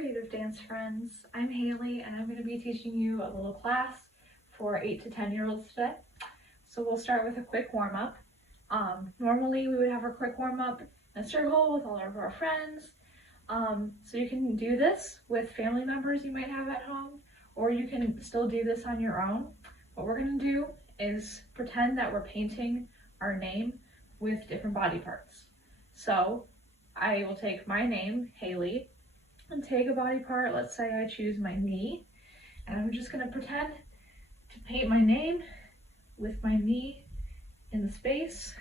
creative dance friends. I'm Haley and I'm going to be teaching you a little class for 8 to 10-year-olds today. So we'll start with a quick warm-up. Normally we would have a quick warm-up in a circle with all of our friends. So you can do this with family members you might have at home, or you can still do this on your own. What we're going to do is pretend that we're painting our name with different body parts. So I will take my name, Haley, and take a body part. Let's say I choose my knee, and I'm just going to pretend to paint my name with my knee in the space.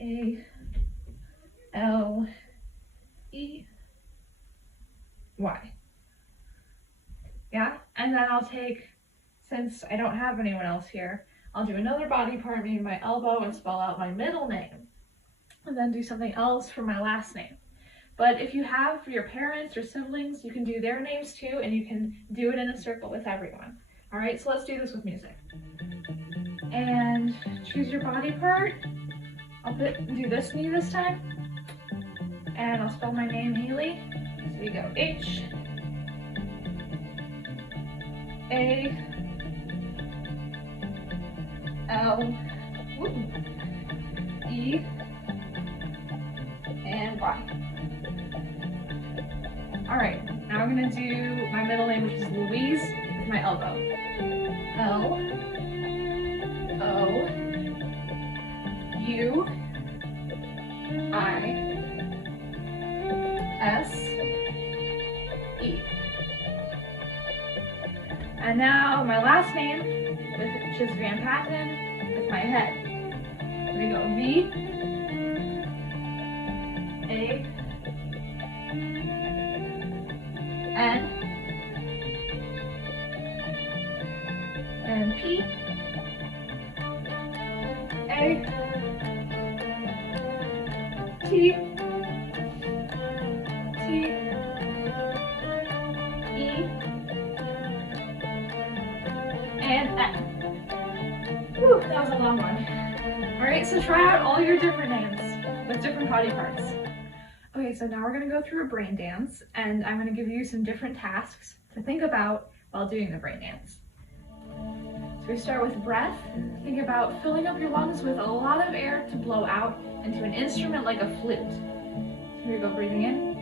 A-L-E-Y. Yeah, and then I'll take, since I don't have anyone else here, I'll do another body part, maybe my elbow, and spell out my middle name, and then do something else for my last name. But if you have your parents or siblings, you can do their names too, and you can do it in a circle with everyone. All right, so let's do this with music. And choose your body part. I'll do this knee this time. And I'll spell my name, Haley. So we go H-A-L-E and Y. All right, now I'm gonna do my middle name, which is Louise, with my elbow. L-O-U-I-S-E. And now my last name, which is Van Patten, with my head. So we go V-A-N and P-A-T-T-E and N. Whew, that was a long one. Alright, so try out all your different names with different body parts. Okay, so now we're going to go through a brain dance, and I'm going to give you some different tasks to think about while doing the brain dance. So we start with breath. Think about filling up your lungs with a lot of air to blow out into an instrument like a flute. So here we go, breathing in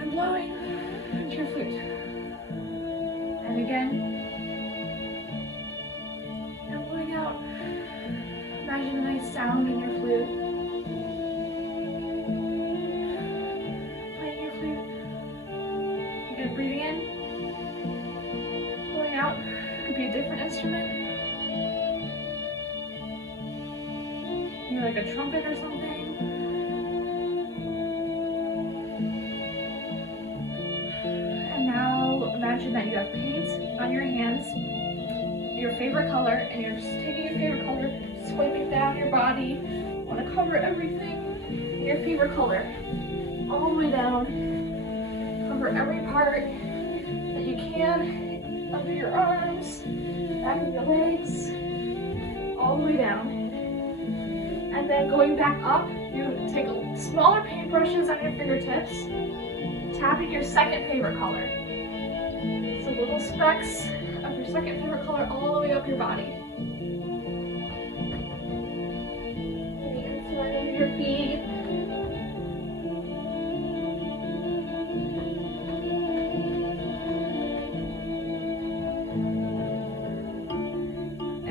and blowing into your flute. And again, and blowing out. Imagine a nice sound in your flute. Playing your flute. Again, breathing in, blowing out. Could be a different instrument. Maybe like a trumpet or something. And now imagine that you have paint on your hands, your favorite color, and you're just taking your favorite color, swiping down your body. You want to cover everything in your favorite color, all the way down. Cover every part that you can. Under your arms, back of your legs, all the way down. And then going back up, you take smaller paintbrushes on your fingertips, tapping your second favorite color. So little specks of your second favorite color all the way up your body. The inside of your feet.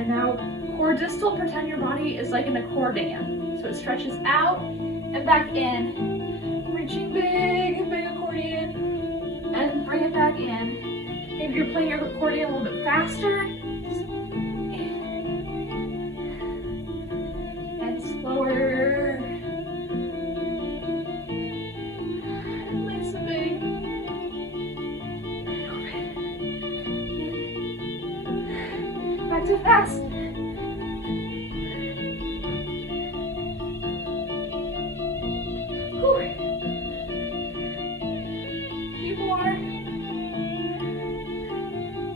Now, core distal, pretend your body is like an accordion. So it stretches out and back in, reaching big accordion, and bring it back in. Maybe you're playing your accordion a little bit faster, and slower. Nice and big. Back to fast. Few more.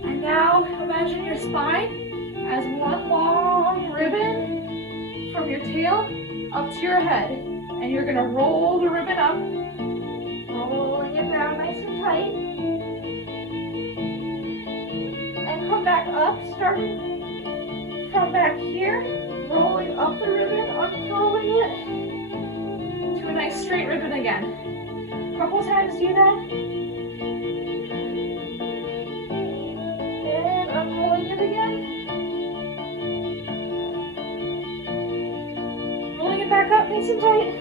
And now imagine your spine as one long ribbon from your tail up to your head. And you're gonna roll the ribbon up, rolling it down. up, starting from back here, rolling up the ribbon, unfurling it to a nice straight ribbon again. A couple times do that. And unrolling it again. Rolling it back up nice and tight.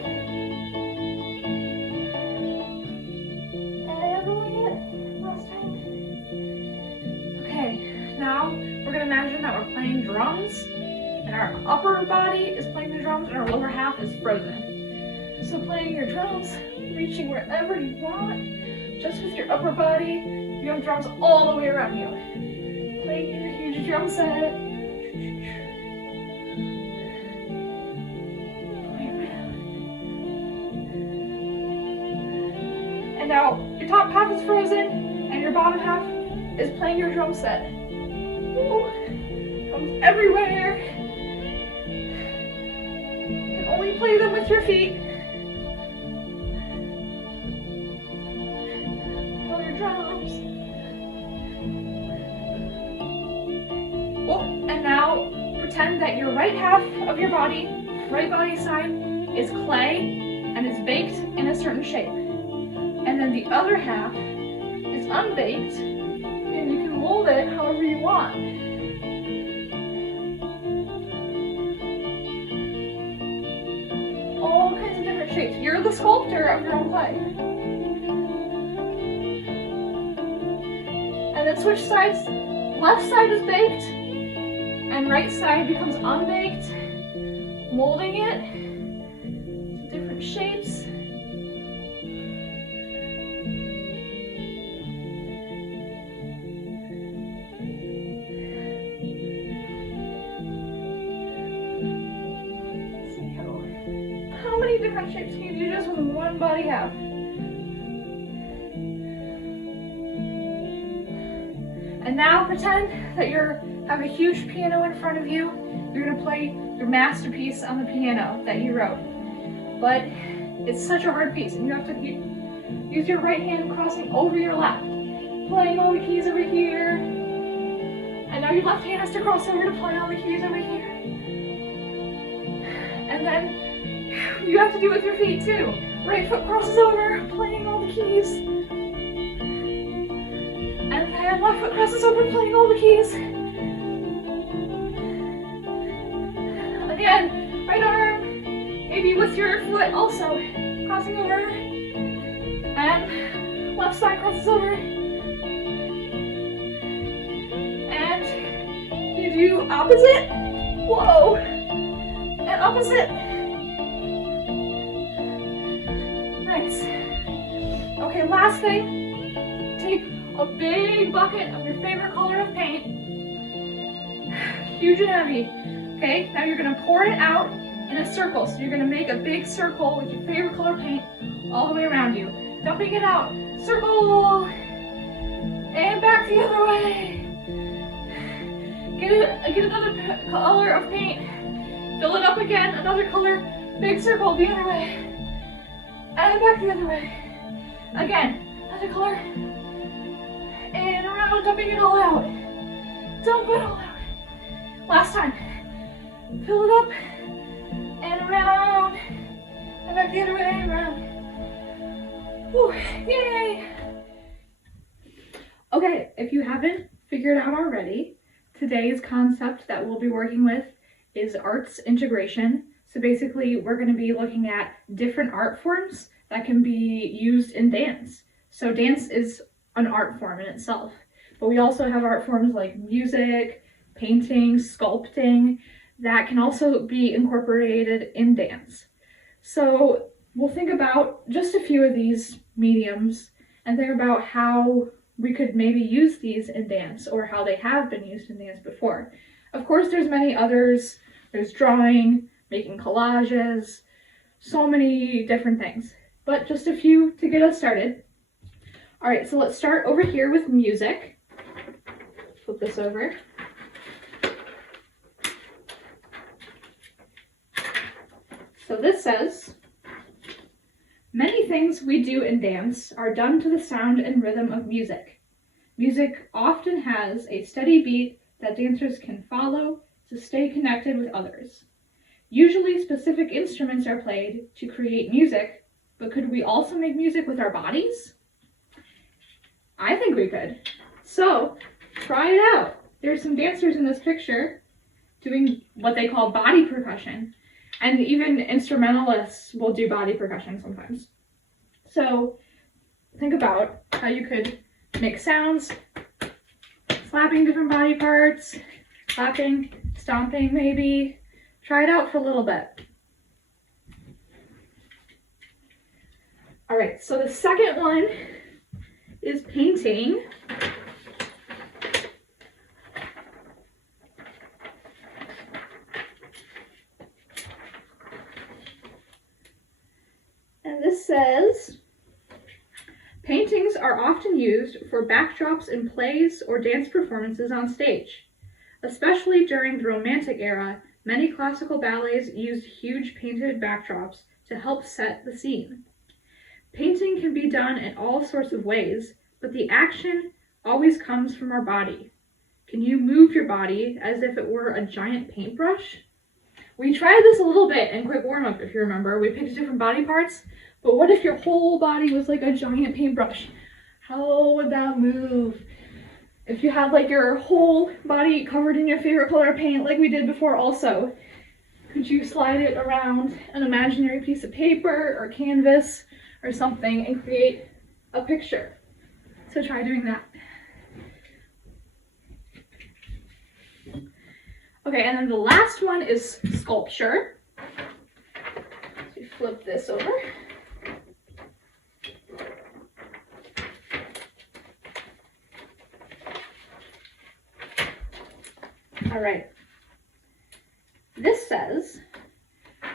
And rolling it last time. Okay, now we're gonna imagine that we're playing drums and our upper body is playing the drums and our lower half is frozen. So playing your drums, reaching wherever you want, just with your upper body, you have drums all the way around you. Playing your huge drum set. And now your top half is frozen and your bottom half is playing your drum set. Ooh, drums everywhere. You can only play them with your feet. Feel your drums. Oh, and now pretend that your right half of your body, right body side, is clay and is baked in a certain shape. And then the other half is unbaked, and you can mold it however you want. All kinds of different shapes. You're the sculptor of your own clay. And then switch sides. Left side is baked, and right side becomes unbaked, molding it to different shapes. How many different shapes can you do just with one body half? And now pretend that you have a huge piano in front of you. You're gonna play your masterpiece on the piano that you wrote. But it's such a hard piece and you have to use your right hand crossing over your left, playing all the keys over here. And now your left hand has to cross over to play all the keys over here. And then you have to do it with your feet too. Right foot crosses over, playing all the keys. And then left foot crosses over, playing all the keys. Again, right arm, maybe with your foot also, crossing over. And left side crosses over. And you do opposite. Whoa! And opposite. Nice. Okay, last thing. Take a big bucket of your favorite color of paint. Huge and heavy. Okay, now you're gonna pour it out in a circle. So you're gonna make a big circle with your favorite color paint all the way around you. Dumping it out. Circle! And back the other way. Get another color of paint. Fill it up again, another color. Big circle the other way. And back the other way. Again, another color. And around, dumping it all out. Dump it all out. Last time. Fill it up. And around. And back the other way, around. Whew, yay! Okay, if you haven't figured out already, today's concept that we'll be working with is arts integration. So basically, we're going to be looking at different art forms that can be used in dance. So dance is an art form in itself, but we also have art forms like music, painting, sculpting, that can also be incorporated in dance. So we'll think about just a few of these mediums and think about how we could maybe use these in dance or how they have been used in dance before. Of course, there's many others. There's drawing, making collages, so many different things, but just a few to get us started. All right, so let's start over here with music. Flip this over. So this says, many things we do in dance are done to the sound and rhythm of music. Music often has a steady beat that dancers can follow to stay connected with others. Usually specific instruments are played to create music, but could we also make music with our bodies? I think we could. So try it out. There's some dancers in this picture doing what they call body percussion, and even instrumentalists will do body percussion sometimes. So think about how you could make sounds, slapping different body parts, clapping, stomping maybe. Try it out for a little bit. All right, so the second one is painting. And this says, paintings are often used for backdrops in plays or dance performances on stage. Especially during the Romantic era, many classical ballets used huge painted backdrops to help set the scene. Painting can be done in all sorts of ways, but the action always comes from our body. Can you move your body as if it were a giant paintbrush? We tried this a little bit in quick warm-up, if you remember. We picked different body parts, but what if your whole body was like a giant paintbrush? How would that move? If you had like your whole body covered in your favorite color of paint, like we did before also, could you slide it around an imaginary piece of paper or canvas or something and create a picture? So try doing that. Okay, and then the last one is sculpture. So you flip this over. All right. This says,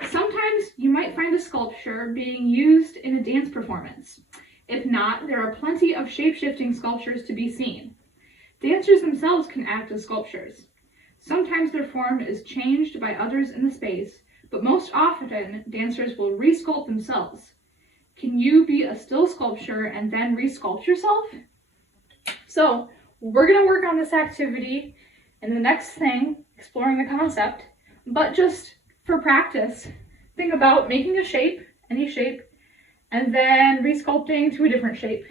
sometimes you might find a sculpture being used in a dance performance. If not, there are plenty of shape-shifting sculptures to be seen. Dancers themselves can act as sculptures. Sometimes their form is changed by others in the space, but most often dancers will re-sculpt themselves. Can you be a still sculpture and then re-sculpt yourself? So we're going to work on this activity in the next thing, exploring the concept, but just for practice, think about making a shape, any shape, and then re-sculpting to a different shape.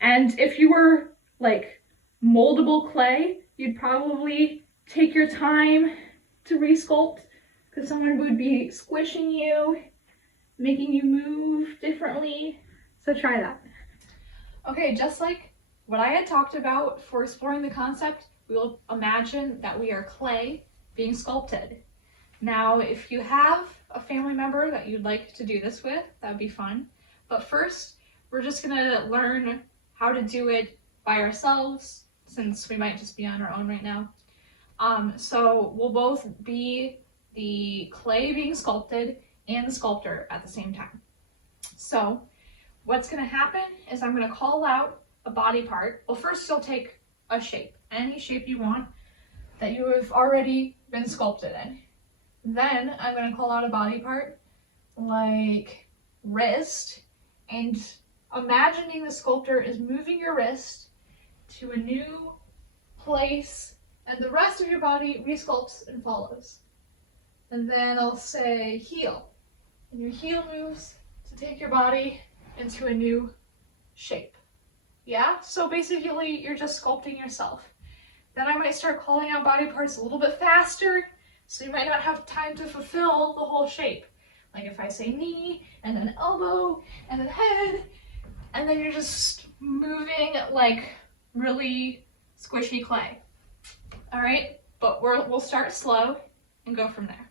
And if you were like moldable clay, you'd probably take your time to re-sculpt because someone would be squishing you, making you move differently. So try that. Okay, just like what I had talked about for exploring the concept, we will imagine that we are clay being sculpted. Now, if you have a family member that you'd like to do this with, that would be fun. But first, we're just gonna learn how to do it by ourselves, since we might just be on our own right now. So we'll both be the clay being sculpted and the sculptor at the same time. So what's gonna happen is I'm gonna call out a body part. Well, first you'll take a shape, any shape you want that you have already been sculpted in. Then I'm going to call out a body part like wrist, and imagining the sculptor is moving your wrist to a new place and the rest of your body resculpts and follows. And then I'll say heel, and your heel moves to take your body into a new shape. Yeah, so basically you're just sculpting yourself. Then I might start calling out body parts a little bit faster, so you might not have time to fulfill the whole shape. Like if I say knee, and then elbow, and then head, and then you're just moving like really squishy clay. All right, but we'll start slow and go from there.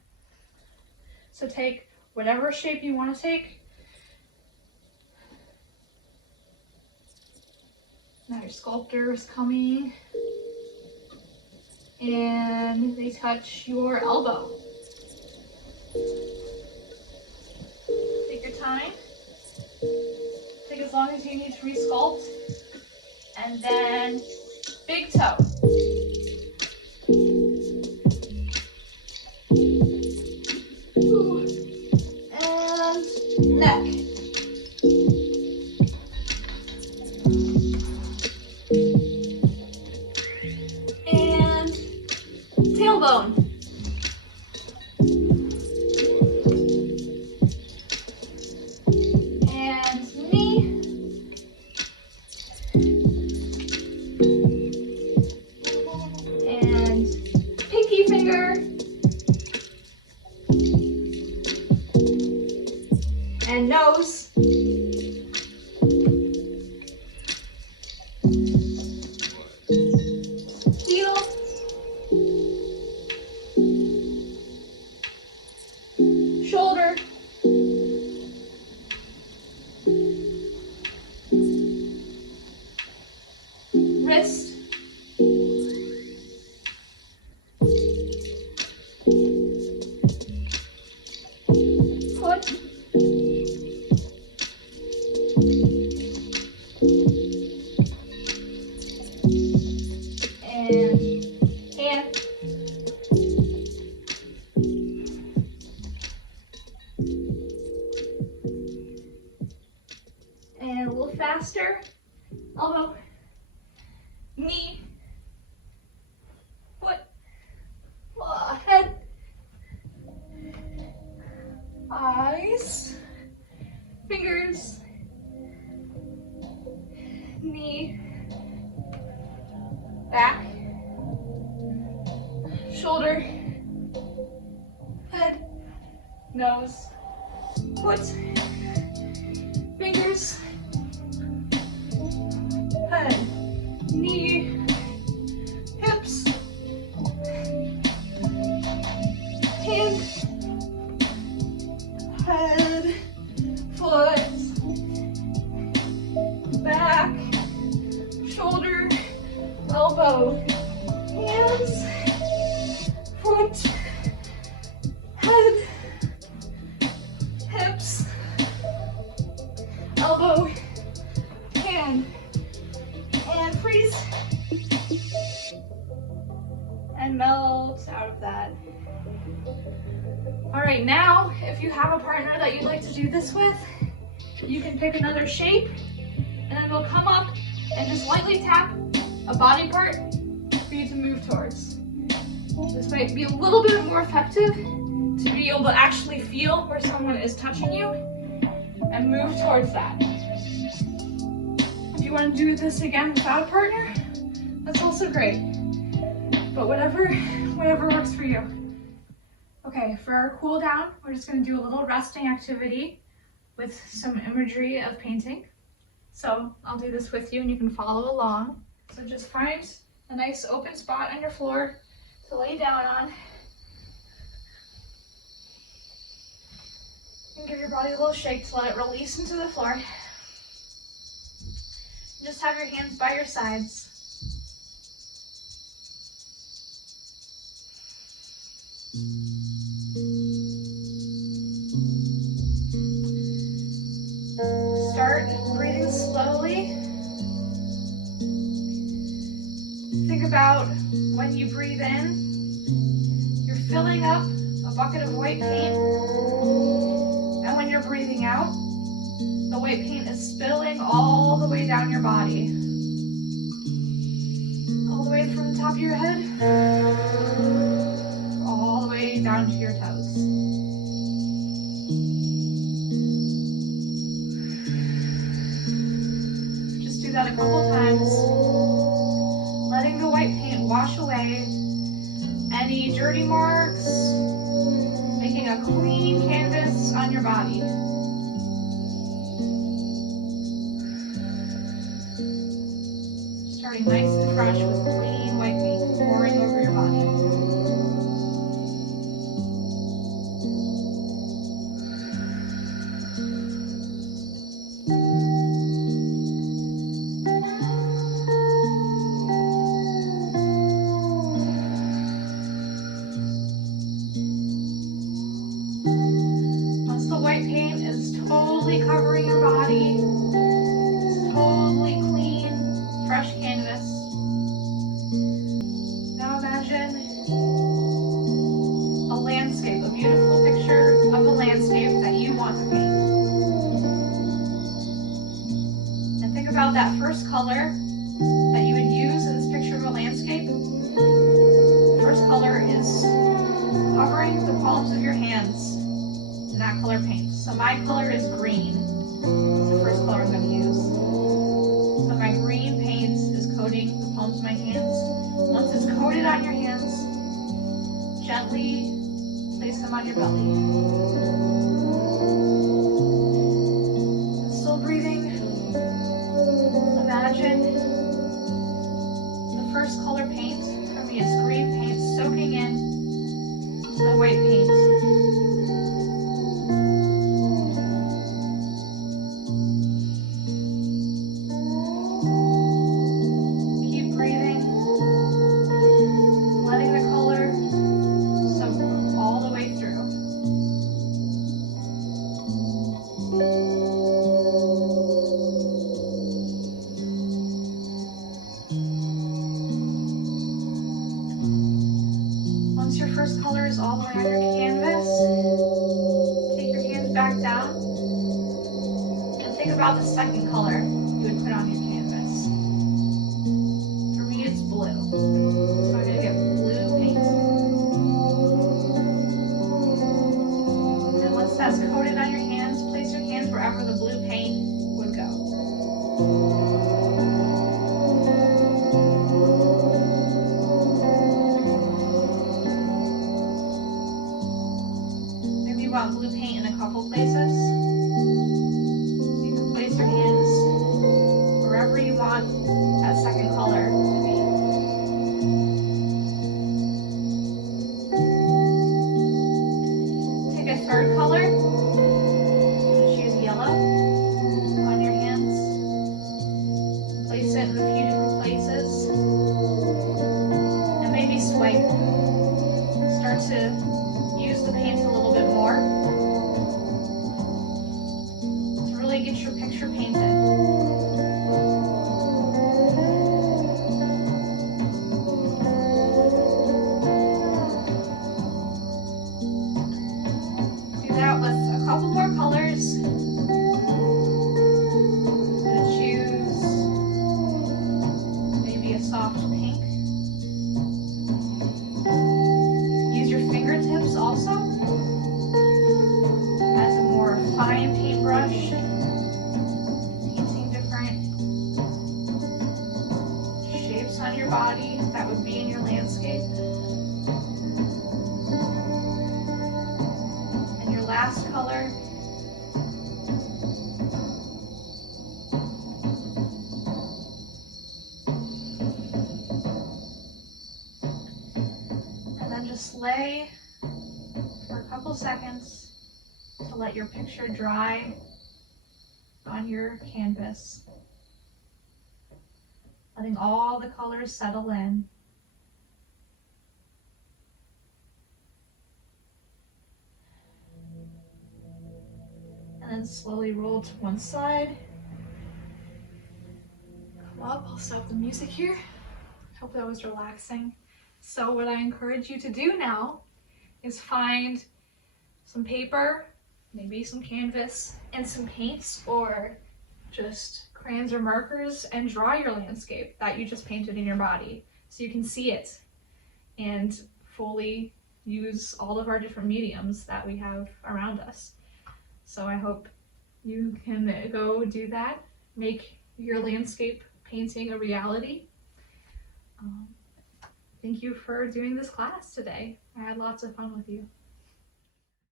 So take whatever shape you want to take. Now your sculptor is coming, and they touch your elbow. Take your time. Take as long as you need to resculpt. And then big toe. Ooh. And neck. And faster. Elbow, knee, foot, head, eyes, fingers, knee, back, shoulder, head, nose, foot, fingers, head, knee, hips, hand, head, foot, back, shoulder, elbow, hands, foot, head, hips, elbow, hand, and freeze, and melt out of that. All right, now, if you have a partner that you'd like to do this with, you can pick another shape, and then we'll come up and just lightly tap a body part for you to move towards. This might be a little bit more effective to be able to actually feel where someone is touching you and move towards that. If you want to do this again without a partner, that's also great. But whatever works for you. Okay, for our cool down, we're just going to do a little resting activity with some imagery of painting. So I'll do this with you and you can follow along. So just find a nice open spot on your floor to lay down on. And give your body a little shake to let it release into the floor. Just have your hands by your sides. Start breathing slowly. Think about when you breathe in, you're filling up a bucket of white paint. And when you're breathing out, the white paint is spilling all the way down your body. All the way from the top of your head, all the way down to your toes. Just do that a couple times, letting the white paint wash away any dirty marks, making a clean canvas on your body. Starting nice and fresh with clean white paint pouring over your body. Once the white paint is totally covering your body, it's totally clean, fresh canvas. Now imagine a landscape, a beautiful picture of a landscape that you want to paint. And think about that first color that you would use in this picture of a landscape. The first color is covering the palms of your hands in that color paint. So my color is green. It's the first color I'm going to use. So my green paint is coating the palms of my hands. Once it's coated on your hands, gently place them on your belly. And still breathing. Imagine the first color paint, for me it's green paint, soaking in to the white paint. Keep breathing, letting the color soak all the way through. Once your first color is all the way on your canvas, take your hands back down and think about the second color. you would put on your canvas. For me, it's blue. So I'm going to get blue paint. And once that's coated on your hands, place your hands wherever the blue paint would go. Maybe you want blue paint in a couple places. So you can place your hands wherever you want that second color to be. Take a third color, choose yellow on your hands, place it in a few different places, and maybe swipe. Start to use the paint a little bit more to really get your picture painted. With a couple more colors. I'm going to choose maybe a soft pink. Use your fingertips also as a more fine paintbrush, painting different shapes on your body that would be in your landscape. Last color. And then just lay for a couple seconds to let your picture dry on your canvas. Letting all the colors settle in. And then slowly roll to one side. Come up, I'll stop the music here. Hope that was relaxing. So what I encourage you to do now is find some paper, maybe some canvas, and some paints, or just crayons or markers, and draw your landscape that you just painted in your body so you can see it and fully use all of our different mediums that we have around us. So I hope you can go do that, make your landscape painting a reality. Thank you for doing this class today. I had lots of fun with you.